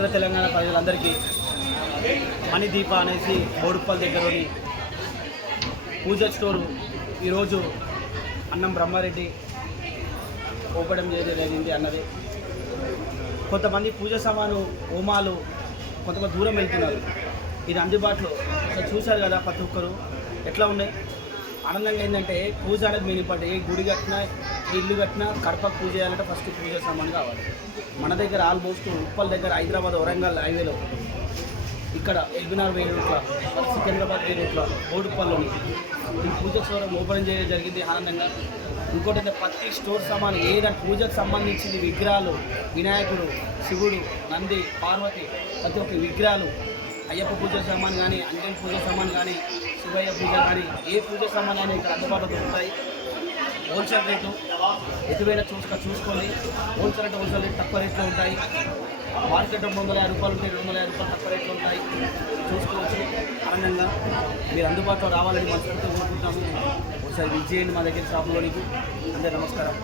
ఆంధ్ర తెలంగాణ ప్రజలందరికీ మణిదీప అనేసి బోడుప్పల్ దగ్గరలోని పూజ స్టోరు ఈరోజు అన్నం బ్రహ్మారెడ్డి ఓపెన్ చేయడం జరిగింది అన్నది. కొంతమంది పూజ సామాను హోమాలు కొంతమంది దూరం వెళ్తున్నారు. ఇది అందుబాటులో చూశారు కదా ప్రతి ఒక్కరు ఎట్లా ఉన్నాయి. ఆనందంగా ఏంటంటే పూజ అనేది మెయిన్ ఇంపార్టెంట్. ఏ గుడి కట్టినా ఇల్లు కట్టినా కడపకు పూజ చేయాలంటే ఫస్ట్ పూజ సామాను కావాలి. మన దగ్గర ఆల్మోస్ట్ ఉప్పల్ దగ్గర హైదరాబాద్ వరంగల్ హైవేలో ఇక్కడ ఎల్బినార్ వే రూట్లో సికింద్రాబాద్ వే రూట్లో బోడుప్పల్లోని ఈ పూజ స్టోర్ ఓపెన్ చేయడం జరిగింది ఆనందంగా. ఇంకోటి ప్రతి స్టోర్ సామాను ఏదైనా పూజకు సంబంధించింది విగ్రహాలు, వినాయకుడు, శివుడు, నంది, పార్వతి, ప్రతి ఒక్క విగ్రహాలు, అయ్యప్ప పూజ సామాన్ కానీ, అంజన్ పూజ సామాన్ కానీ, శివయ్య పూజ కానీ, ఏ పూజ సామాన్ అయినా ఇక్కడ అందుబాటులో దొరుకుతాయి. హోల్సేల్ రేటు ఎటువైనా చూసుకోండి. హోల్సేల్ రేట్ తక్కువ రేట్లో ఉంటాయి. మార్కెట్ 250 రూపాయలు ఉంటాయి, 250 రూపాయలు తక్కువ రేట్లు ఉంటాయి. చూసుకోవచ్చు. ఆనందంగా మీరు అందుబాటులో రావాలని మనసుతో కోరుకుంటాము. ఒకసారి విజిట్ చేయండి మా దగ్గర షాపులోనికి. అందరూ నమస్కారం.